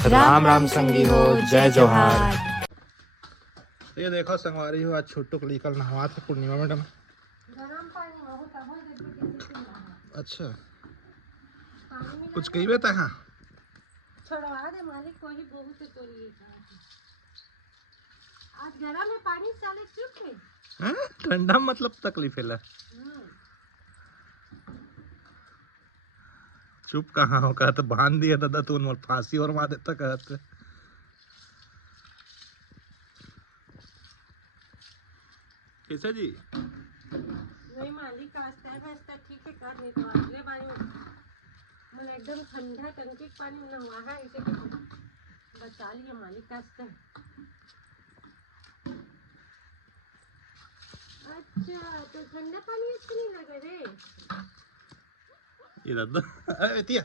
राम राम संगी हो, जय जोहार। तो ये देखो संगवारी हो, आज छोटू को लेकर नहवा थे पूर्णिमा मैडम। अच्छा कुछ कही बेता हाँ छोड़वा दे मालिक को ही बहुत तो आज घरा में पानी साले चुप है। ठंडा मतलब तकलीफ है ला चुप कहाँ हो कहा तो बांध दिया दादा तू मोर फांसी और मार देता कहते कैसा जी नहीं मालिक आस्ता है ठीक है कर नहीं तो अगले बार मैंने एकदम ठंडा टंकी पानी में नहवा है इसे बचा लिया मालिक आस्ता। अच्छा तो ठंडा पानी अच्छा नहीं लगा रे ये दादा अरे बेटिया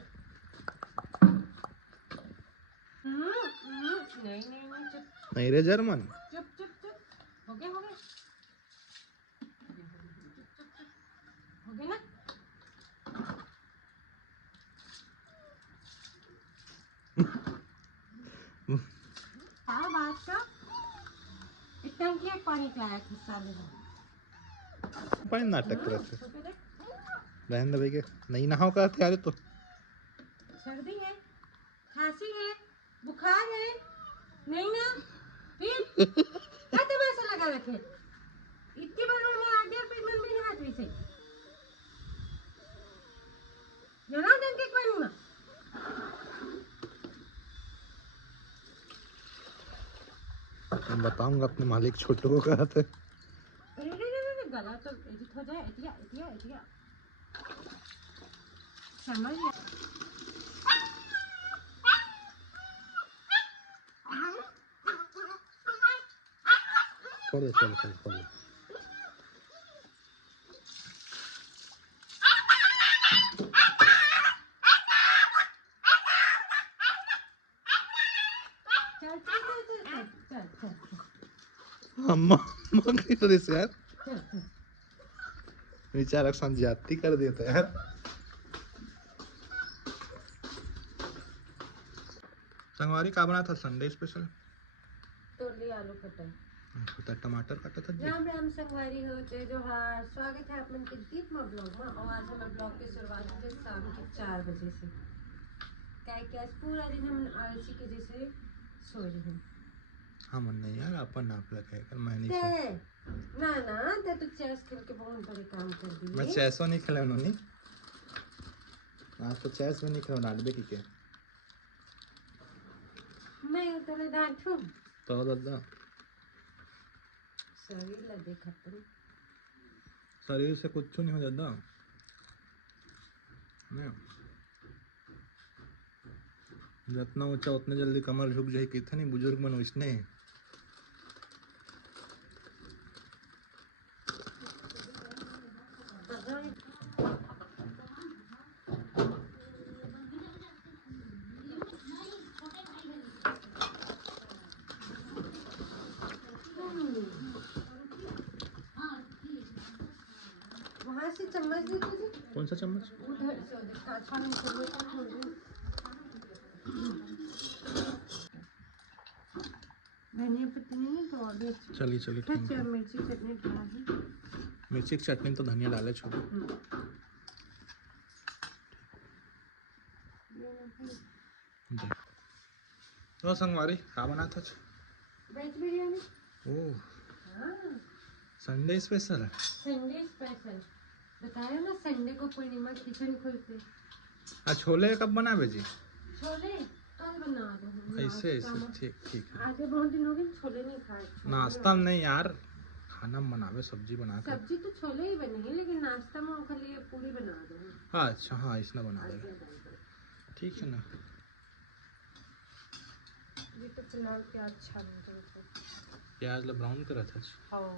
नहीं चुप नहीं रे जर्मन चुप चुप चुप हो गया हो गया ना हाँ बात का इतना क्या पानी पिलाया किस्सा में पानी नाटक कर रहे थे रहन दे भैया नहीं नहाओ कहते यार तो सर्दी है खांसी है बुखार है नहीं ना फिर क्या तमाशा लगा रखे इतनी बार मैं आ गया फिर मन में हाथ वैसे जना दिन के कोई ना मैं बताऊंगा अपने मालिक छोटू को कहते गला तो एडिट हो जाए एटिया समझ गया छोड़ दे छोड़ दे चल अम्मा अम्मा की वजह से यार विचार जाती कर दिया था यार संगवारी का बना था संडे स्पेशल तोरली आलू कटा होता टमाटर काटा था जी राम राम संगवारी हो जय जोहार स्वागत है आप मन के दीपमा ब्लॉग में और आज हम ब्लॉग की शुरुआत है शाम के 4 बजे से क्या आज पूरा दिन हम आलसी के जैसे सो रहे हैं हाँ मन नहीं यार अपन आप लगे कर मैं नहीं ते ना ते तो चेस खेल के बहुत बड़े काम कर दिए मैं चेसो नहीं खेला उन्होंने आज तो चेस में नहीं खेला डांट की के मैं उतरे डांटूं तो दादा शरीर लगे खत्म शरीर से कुछ नहीं हो दादा जितना ऊंचा उतने जल्दी कमर झुक जाए कितने बुजुर्ग बनो इसने वहाँ से चम्मच दे तुझे कौन सा चम्मच उधर से उधर काछा में छोड़ दे धनिया पत्ती नहीं तो और चलिए ठीक है मिर्ची चटनी डाल दी मिर्ची की चटनी तो धनिया डाले छोड़ो तो संगवारी का बना था वेज बिरयानी ओह संडे स्पेशल बताया ना संडे को पूर्णिमा किचन खुलते आज छोले कब बनावे जी छोले कल बना दो ऐसे ठीक है आगे बहुत दिन हो गए छोले नहीं खाए नाश्ता में नहीं यार खाना में बनावे सब्जी बना के सब्जी तो छोले ही बनेंगे लेकिन नाश्ता में उसके लिए पूरी बना दो हाँ अच्छा हाँ इसने बना देगा ठीक है ना ये तो फिलहाल प्याज छान दो प्याज ब्राउन करा था हाँ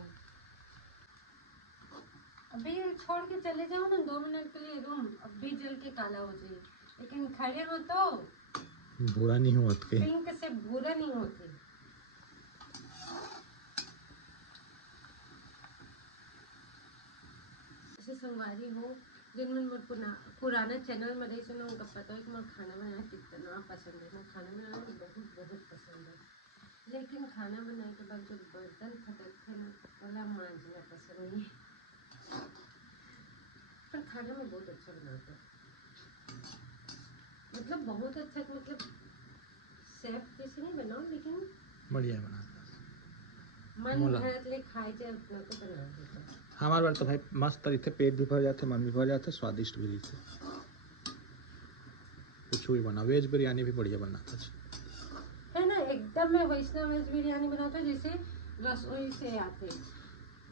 अभी छोड़ के चले जाओ ना 2 मिनट के लिए रूम अभी जल के काला हो जाए लेकिन खड़े हो तो भूरा नहीं हुआ के पिंक से भूरा नहीं होते जैसे संगवारी हो जिन मन मोर पुराना चैनल में रही सुनो उनका पता है कि मोर खाना बनाना कितना पसंद है। मैं खाना बनाना बहुत बहुत पसंद है, लेकिन खाना बनाने के बाद जो बर्तन खटकते ना वाला मांझना पसंद नहीं है। पर खाना में बहुत अच्छा बनाता हूँ, मतलब बहुत अच्छा, मतलब शेफ जैसे नहीं बनाओ लेकिन बढ़िया बनाता मन मोला भरत ले खाए जाए उतना तो बना देता हूँ। हमारे बार तो भाई मस्त रहते, पेट भी भर जाते, मन भी भर जाते, स्वादिष्ट भी रहते। कुछ भी बना, वेज बिरयानी भी बढ़िया बनाता है ना, एकदम मैं वैष्णव वेज बिरयानी बनाता हूँ जैसे रसोई से आते,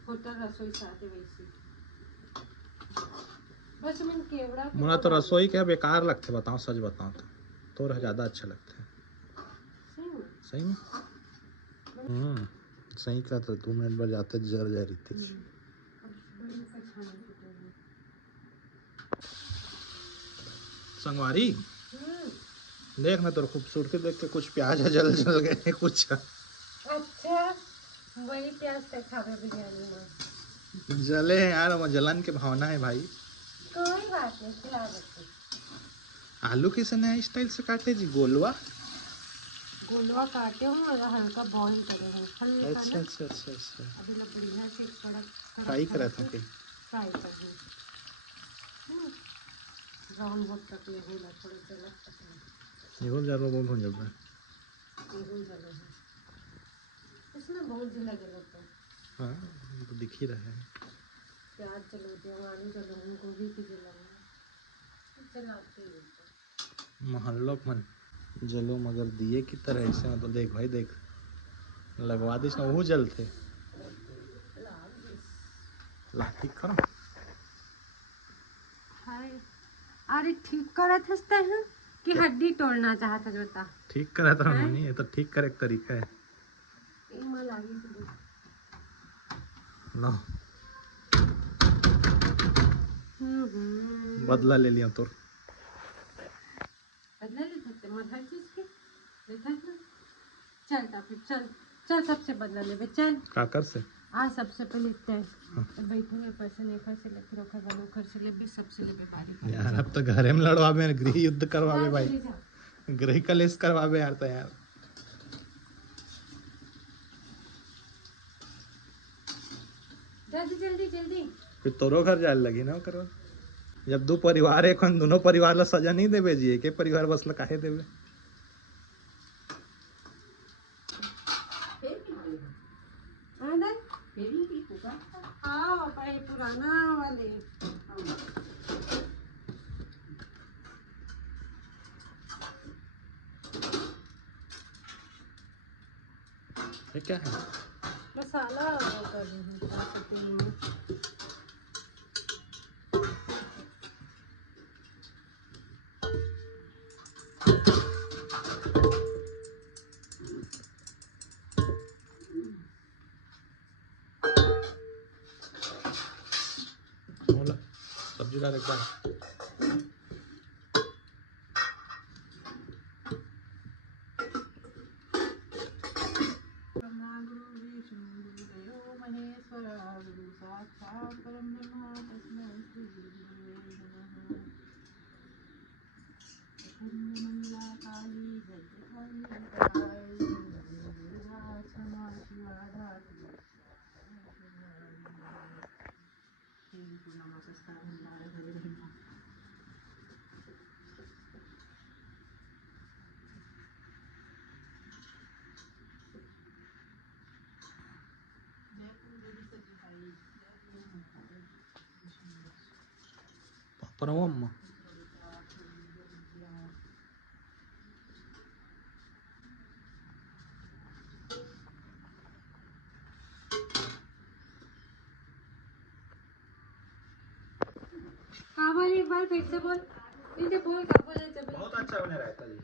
होटल रसोई से आते वैसे। बस मैं केवड़ा के मुझे वो तो डाल रसोई देती क्या बेकार लगते, बताओ सच बताओ तो ज़्यादा अच्छे लगते हैं। हूँ। सही में सही का तो 2 मिनट बाद जाते जर जा रही थी। बड़ी सा खाना पीते संगवारी हैं। देख ना, तो खूबसूरती देख के कुछ प्याज जल जल गए कुछ अच्छा, वही प्याज से खावे बिरयानी में। जले हैं यार, वो जलन की भावना है भाई। कोई बात नहीं, खिला देते। आलू किसे नया स्टाइल से काटे जी, गोलवा? गोलवा काटे हूँ और हल्का बॉईल करे हूँ, हल्का अच्छा ना। अच्छा अच्छा अच्छा, अभी लोग बढ़िया से कड़क फ्राई करा था कि फ्राई कर दूँ, ब्राउन होट तक ले होला, थोड़ा जला ये हो जा रहा, बहुत हो जाता है। हो जला है इसमें बहुत जिला जलाता है। हाँ ये तो दिख ही रहा है। प्याज जलाते हूँ, आलू जलाऊँ, गोभी भी जलाऊँ, जलाते ही होते। मोहल्लों मन जलो मगर दिए की तरह, ऐसे में तो देख भाई देख, लगवा दिस ना वो जलते ला ठीक करो। हाय, अरे ठीक करत हंसते हैं कि हड्डी तोड़ना चाहता जो बता। ठीक करा था हैं? मम्मी, ये तो ठीक करे एक तरीका है इमा लागी से ना। हम्म, बदला ले लिया तो बदला ले सकते मत हर चीज के लेता है ना। चल फिर चल चल, सबसे बदला ले चल। काकर से आ सबसे पहले तय बैठे हुए पैसे नहीं खा से ले, फिर ओकर बाद ओकर से ले भी सबसे ले बारी यार, अब तो घरे में लड़वावे, गृह युद्ध करवावे भाई, ले जा। गृह कलेश करवावे यार। तो यार जल्दी जल्दी जल्दी। फिर तोरो घर जाए लगी ना करो। जब दो परिवार है, दोनों परिवार ला सजा नहीं देवे जी, एक परिवार बस ला काहे देवे। हाँ भाई पुराना वाले ये क्या है? मसाला वो कर रही हूँ ताकि में। बोला सब्जी डाल एक बार। पापा अम्मा हाँ बोल, एक बार फिर से बोल, फिर से बोल क्या बोले जब। बहुत अच्छा बने रहता जी।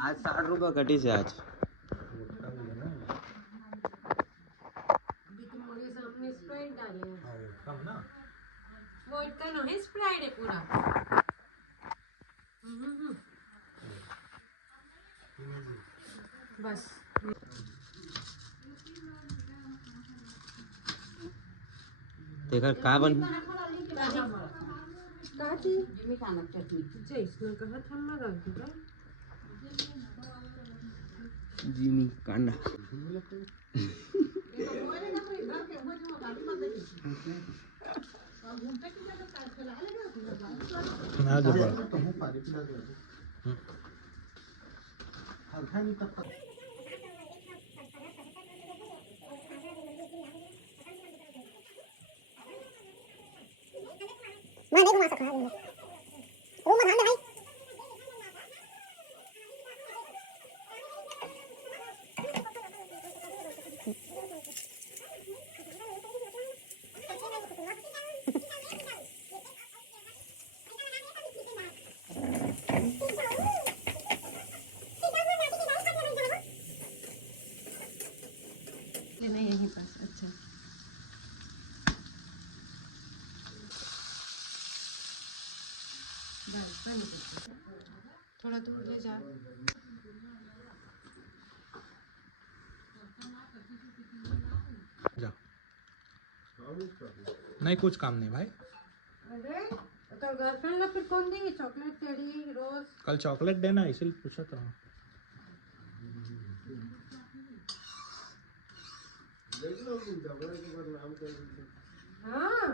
आज 60 रुपये कटी से आज। अभी तुम्हारे सामने स्प्राइट डाले हैं, कम ना वोडका नहीं स्प्राइट है पूरा। बस एकर का बन काची जैसन कहत हम रख देबे जिमी कांडा ना जबर लेना यहीं पास अच्छा थोड़ा दूर ले जा जा नहीं कुछ काम नहीं भाई अरे तो गर्लफ्रेंड ला फिर कौन देगी चॉकलेट टेडी रोज कल चॉकलेट देना इसलिए पूछा था हाँ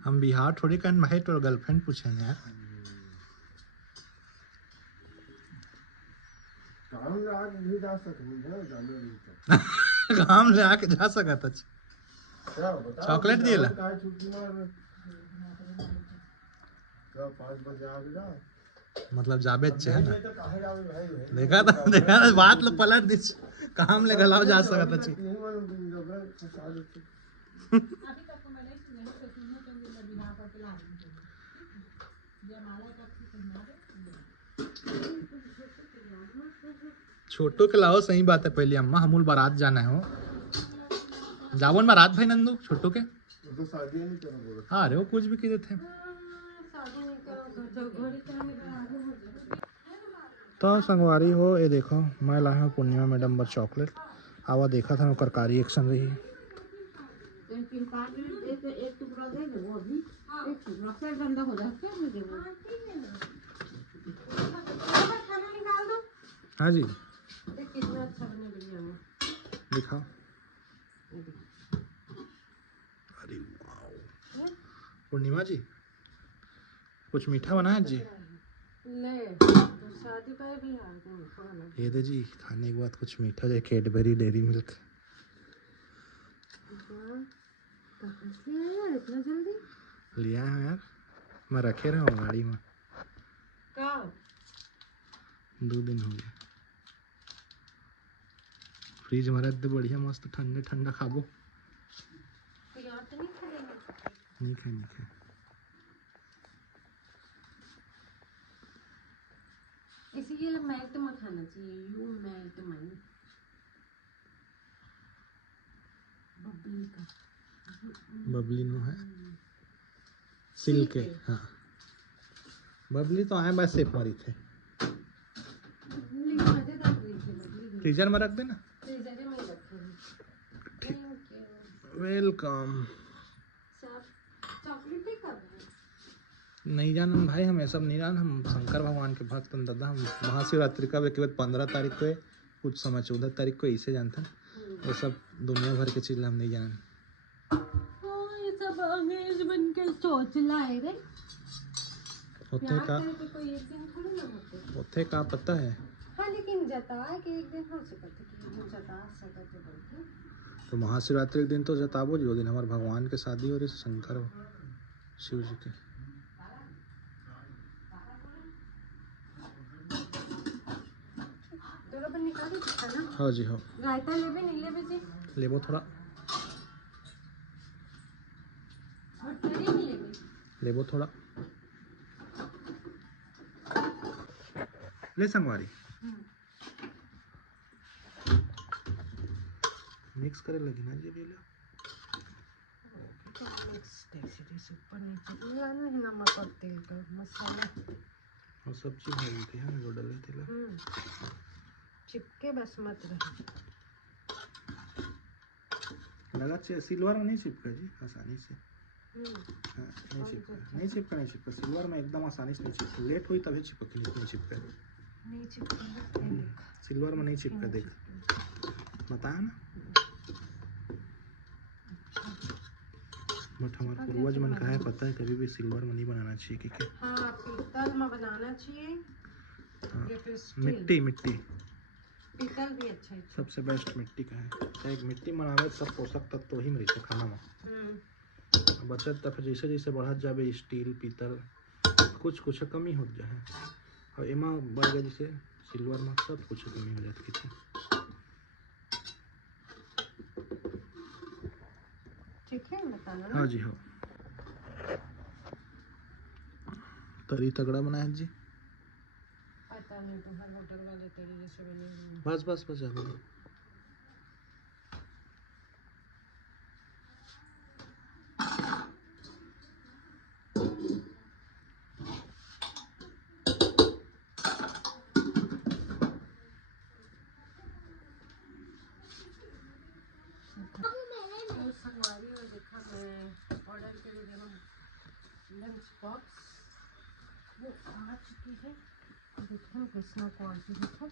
हम बिहार थोड़ी कर भाई तो गर्लफ्रेंड पूछेंगे यार काम ले आके जा सका था चॉकलेट दिला मतलब जाबे है ना देखा था बात लो पलट दी काम ले गलाव जा सका था छोटो के लाओ सही बात है पहले अम्मा हमूल बारात जाना है हो जावन बारात भाई नंदू छोटो के तो शादी नहीं करोगे हाँ अरे वो कुछ भी किए थे तो संगवारी हो ये देखो मैं लाया हूँ पूर्णिमा मैडम पर चॉकलेट आवा देखा था कारी एक्शन रही एक टुकड़ा दे दे वो भी एक टुकड़ा फिर गंदा हो जाता है मुझे वो खाना निकाल दो हाँ जी देख कितना अच्छा बना बिरयानी दिखाओ अरे वाह पूर्णिमा जी कुछ मीठा बनाया जी ले तो शादी पे भी आ गए खाना ये दे जी खाने के बाद कुछ मीठा जाए कैडबरी डेयरी मिल्क कहाँ से आया इतना जल्दी लिया है यार मैं रखे रहा हूँ गाड़ी में का 2 दिन हो गया फ्रिज में रख दे बढ़िया मस्त ठंडे ठंडा खाबो तो यहाँ तो नहीं खाएंगे नहीं खाए इसीलिए मेल्ट मत खाना चाहिए यू मेल्ट मनी बबली का बबली नो है सिल्क है हाँ बबली तो आए बस सिर्फ मरी थे लेकिन मजेदार हुई थी बबली फ्रीजर में रख देना फ्रीजर में ही रखे हैं थैंक यू वेलकम चॉकलेट भी कर रहे हैं नहीं जान भाई हम ये सब नहीं जान हम शंकर भगवान के भक्त हैं दादा हम महाशिवरात्रि का केवल 15 तारीख को है कुछ समय 14 तारीख को इसे जानते हैं ये सब दुनिया भर के चीज हम नहीं जान ये सब अंग्रेज बन के सोच लाए रे होते प्यार का करके कोई एक दिन थोड़ी ना होते होते का पता है हाँ लेकिन जता कि एक दिन हो सकते कि एक दिन जता सकते बोलते तो महाशिवरात्रि के दिन तो जताबो जी वो दिन हमारे भगवान के शादी हो रही शंकर शिव जी के तो अपन निकाली खाना हाँ जी हाँ रायता लेबे नहीं लेबे जी लेबो थोड़ा और तेरी नहीं लेबे लेबो थोड़ा ले संगवारी मिक्स करे लगी ना जी ले लो ऊपर नीचे लाना है नमक और तेल का मसाला और सब चीज है थी है वो डले थे ला चिपके बस मत रहे लगा सिल्वर में नहीं चिपका जी आसानी से। हाँ, नहीं चिपका सिल्वर में एकदम आसानी से नहीं चिपका, लेट हुई तभी चिपक नहीं चिपका। नहीं चिपका, सिल्वर में नहीं चिपका, देख बताया ना। बट हमारे पूर्वज मन का है पता है कभी भी सिल्वर में नहीं बनाना चाहिए क्योंकि हाँ पीतल में बनाना चाहिए या फिर स्टील। मिट्टी पीतल भी अच्छा है। सबसे बेस्ट मिट्टी का है, चाहे मिट्टी बनावे सब पोषक तत्व तो ही में रहते खाना में। बचत तक जैसे जैसे बढ़त जाए स्टील पीतल कुछ कमी हो जाए और एमा बढ़ गया जैसे सिल्वर में सब कुछ कमी हो जाती है। ठीक है बताना। हाँ जी हाँ, तरी तगड़ा बनाया जी। पता नहीं तो हर होटल वाले तरीके से बने हुए। बस ज़्यादा संगवारी और देखा मैं ऑर्डर करे लंच बॉक्स वो आ चुकी है। देखो कैसा क्वालिटी देखो।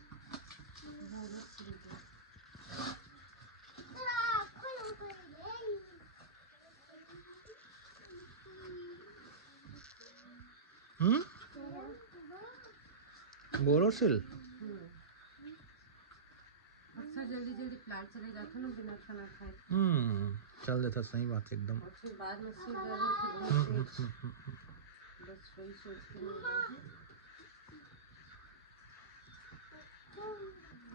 बोरोसिल अक्सर जल्दी फ्लाइट चले जाते ना बिना खाना खाए। चल देता, सही बात एकदम। और फिर बाद में सिर दर्द होते बस वही सोच के मंगाया।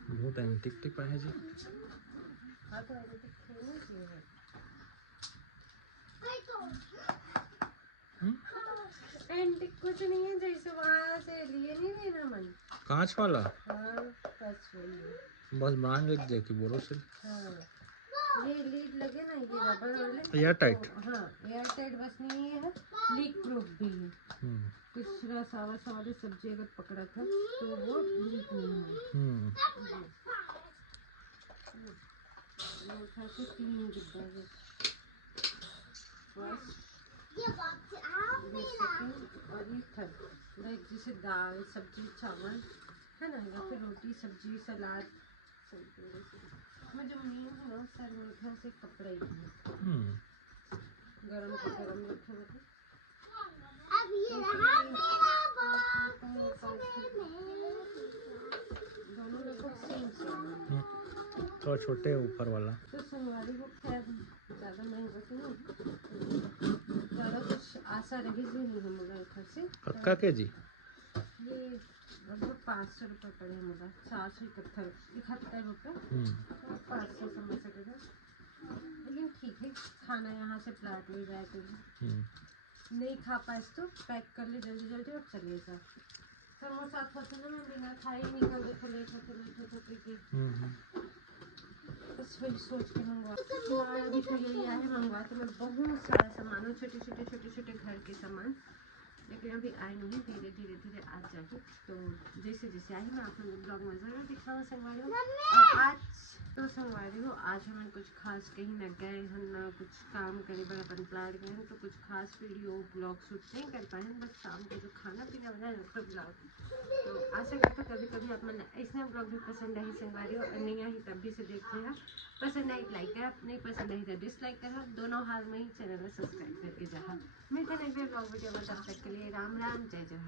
बहुत एंटिक है जी। हाँ तो ऐसे तो खेलने की है। एंटिक कुछ नहीं है, जैसे वहाँ से लिए नहीं लेना मन। कांच वाला हाँ बस वही है। बस ब्रांड लिख दे कि बोरोसिल। हाँ ये लीड लगे ना ये रबर वाले एयर टाइट। तो, हाँ एयर टाइट बस नहीं है, लीक प्रूफ भी है। कुछ सावा वाली सब्जी अगर पकड़ा था तो वो लीक नहीं है। खाते 3 डिब्बा है बस। ये सेकंड और ये थर्ड, लाइक जैसे दाल सब्जी चावल है ना, या फिर रोटी सब्जी सलाद में जो मेन है ना सर मेरे घर से कपड़ा ही है। गरम का गरम रखे हुए अब ये रहा मेरा दोनों लगभग सेम तो छोटे ऊपर वाला तो संगवारी को खैर ज़्यादा महंगा तो नहीं, ज़्यादा कुछ आशा रही भी नहीं है मुझे घर से। पक्का के जी ये लगभग 500 रुपये पड़े मुझे, 471 रुपये 500 समझ सकेगा। लेकिन ठीक है, खाना यहाँ से प्लाट में जाए तो नहीं खा पाए तो पैक कर ले जल्दी और चले जा। सर वो साथ होते ना मैं बिना खाए ही निकल देते लेट होते बस वही सोच के मंगवा। अभी तो यही आया है मंगवा तो मैं बहुत सारा सामान छोटे घर के सामान, लेकिन अभी आए नहीं, धीरे आ जाए। तो जैसे आए मैं आप लोग ब्लॉग में ज़रूर दिखाऊँ संगवारी हो। और आज तो संगवारी हो आज हमें कुछ खास कहीं न गए हम ना कुछ काम करे बड़ा अपन प्लान गए हैं, तो कुछ खास वीडियो ब्लॉग शूट नहीं कर पाए हैं। बस शाम को जो खाना पीना बनाए उसका ब्लॉग। तो आशा करता कभी आप मैंने ऐसा ब्लॉग भी पसंद आई संगवारी हो, और नहीं आई तब भी से देखते हैं। पसंद आई लाइक करा, नहीं पसंद आई तो डिसलाइक करा, दोनों हाल में ही चैनल को सब्सक्राइब करके जहाँ मिलते हैं ब्लॉग वीडियो में। तब तक के लिए राम राम जय जय।